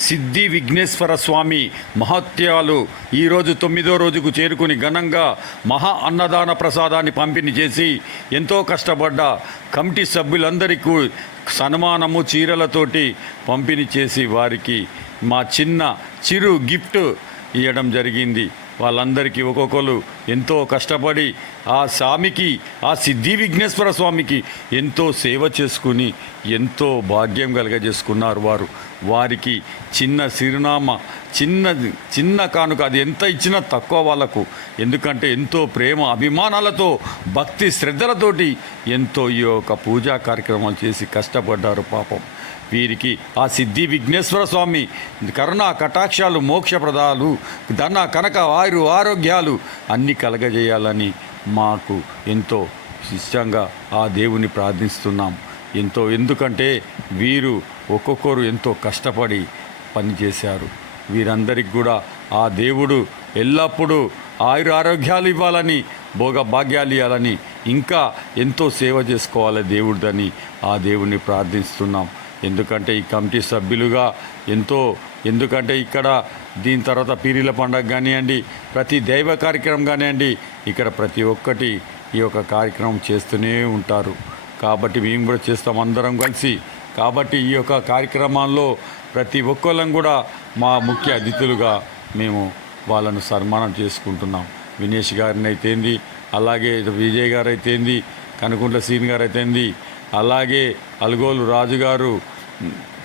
సిద్ధి విఘ్నేశ్వర స్వామి మహత్యాలు ఈరోజు తొమ్మిదో రోజుకు చేరుకుని ఘనంగా మహా అన్నదాన ప్రసాదాన్ని పంపిణీ చేసి ఎంతో కష్టపడ్డ కమిటీ సభ్యులందరికీ సన్మానము చీరలతోటి పంపిణీ చేసి వారికి మా చిన్న చిరు గిఫ్ట్ ఇవ్వడం జరిగింది. వాళ్ళందరికీ ఒక్కొక్కరు ఎంతో కష్టపడి ఆ స్వామికి ఆ సిద్ధి విఘ్నేశ్వర స్వామికి ఎంతో సేవ చేసుకుని ఎంతో భాగ్యం కలగజేసుకున్నారు వారు. వారికి చిన్న చిరునామా చిన్న చిన్న కానుక అది ఎంత ఇచ్చినా తక్కువ వాళ్ళకు. ఎందుకంటే ఎంతో ప్రేమ అభిమానాలతో భక్తి శ్రద్ధలతోటి ఎంతో ఈ యొక్క పూజా కార్యక్రమాలు చేసి కష్టపడ్డారు పాపం. వీరికి ఆ సిద్ధి విఘ్నేశ్వర స్వామి. కరుణ కటాక్షాలు మోక్షప్రదాలు ధన కనక ఆయురు ఆరోగ్యాలు అన్నీ కలగజేయాలని మాకు ఎంతో ఇష్టంగా ఆ దేవుని ప్రార్థిస్తున్నాం. ఎంతో ఎందుకంటే వీరు ఒక్కొక్కరు ఎంతో కష్టపడి పనిచేశారు వీరందరికి కూడా ఆ దేవుడు ఎల్లప్పుడూ ఆయుర ఆరోగ్యాలు ఇవ్వాలని భోగ భాగ్యాలు ఇవ్వాలని ఇంకా ఎంతో సేవ చేసుకోవాలి దేవుడిదని ఆ దేవుణ్ణి ప్రార్థిస్తున్నాం. ఎందుకంటే ఈ కమిటీ సభ్యులుగా ఎంతో ఎందుకంటే ఇక్కడ దీని తర్వాత పీరీల పండగ కానివ్వండి ప్రతి దైవ కార్యక్రమం కానివ్వండి ఇక్కడ ప్రతి ఒక్కటి ఈ యొక్క కార్యక్రమం చేస్తూనే ఉంటారు. కాబట్టి మేము కూడా చేస్తాం అందరం కలిసి. కాబట్టి ఈ యొక్క కార్యక్రమాల్లో ప్రతి ఒక్కళ్ళం కూడా మా ముఖ్య అతిథులుగా మేము వాళ్ళను సన్మానం చేసుకుంటున్నాం. వినేష్ గారిని అయితేంది అలాగే విజయ్ గారు అయితేంది కనుకుంట్ల సీన్ గారు అయితేంది అలాగే అల్గోలు రాజుగారు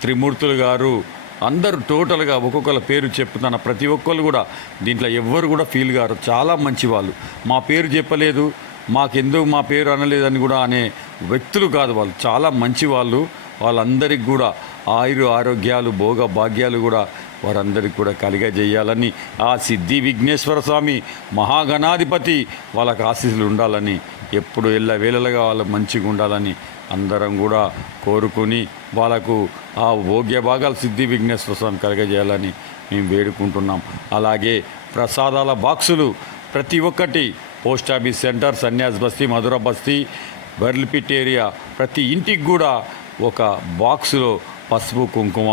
త్రిమూర్తులు గారు అందరూ టోటల్గా ఒక్కొక్కరి పేరు చెప్తున్న ప్రతి ఒక్కరు కూడా దీంట్లో ఎవ్వరు కూడా ఫీల్ గారు చాలా మంచి వాళ్ళు మా పేరు చెప్పలేదు మాకెందుకు మా పేరు అనలేదని కూడా అనే వ్యక్తులు కాదు వాళ్ళు. చాలా మంచి వాళ్ళు వాళ్ళందరికీ కూడా ఆయురు ఆరోగ్యాలు భోగ భాగ్యాలు కూడా వారందరికీ కూడా కలిగజేయాలని ఆ సిద్ధి విఘ్నేశ్వర స్వామి మహాగణాధిపతి వాళ్ళకి ఆశీస్సులు ఉండాలని ఎప్పుడు ఎల్ల వేళలుగా వాళ్ళు మంచిగా ఉండాలని అందరం కూడా కోరుకుని వాళ్ళకు ఆ భోగ్య భాగాలు సిద్ధి విఘ్నేశ్వర స్వామి కలగజేయాలని మేము వేడుకుంటున్నాం. అలాగే ప్రసాదాల బాక్సులు ప్రతి ఒక్కటి పోస్ట్ ఆఫీస్ సెంటర్ సన్యాస్ బస్తీ మధుర బస్తీ బర్లిపిట్ ఏరియా ప్రతి ఇంటికి కూడా ఒక బాక్సులో పసుపు కుంకుమ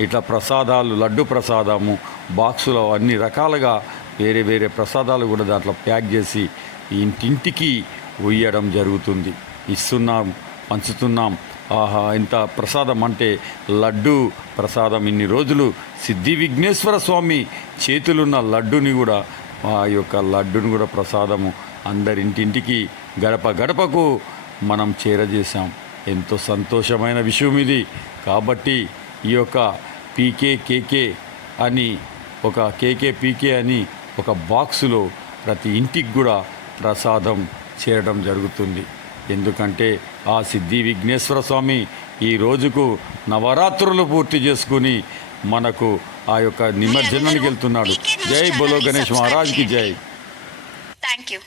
ఇట్లా ప్రసాదాలు లడ్డు ప్రసాదము బాక్సులో అన్ని రకాలుగా వేరే వేరే ప్రసాదాలు కూడా దాంట్లో ప్యాక్ చేసి ఇంటింటికి ఉయ్యడం జరుగుతుంది. ఇస్తున్నాం పంచుతున్నాం. ఆహా ఇంత ప్రసాదం అంటే లడ్డు ప్రసాదం. ఇన్ని రోజులు సిద్ధి విఘ్నేశ్వర స్వామి చేతులున్న లడ్డుని కూడా ఆ యొక్క లడ్డుని కూడా ప్రసాదము అందరింటింటికి గడప గడపకు మనం చేరజేశాం. ఎంతో సంతోషమైన విషయం ఇది. కాబట్టి ఈ యొక్క పీకే కేకే అని ఒక కేకే పీకే అని ఒక బాక్సులో ప్రతి ఇంటికి కూడా ప్రసాదం చేరడం జరుగుతుంది. ఎందుకంటే ఆ సిద్ధి విఘ్నేశ్వర స్వామి ఈ రోజుకు నవరాత్రులు పూర్తి చేసుకుని మనకు ఆ యొక్క నిమజ్జనానికి వెళ్తున్నాడు. జై బోలో గణేష్ మహారాజ్కి జై. Thank you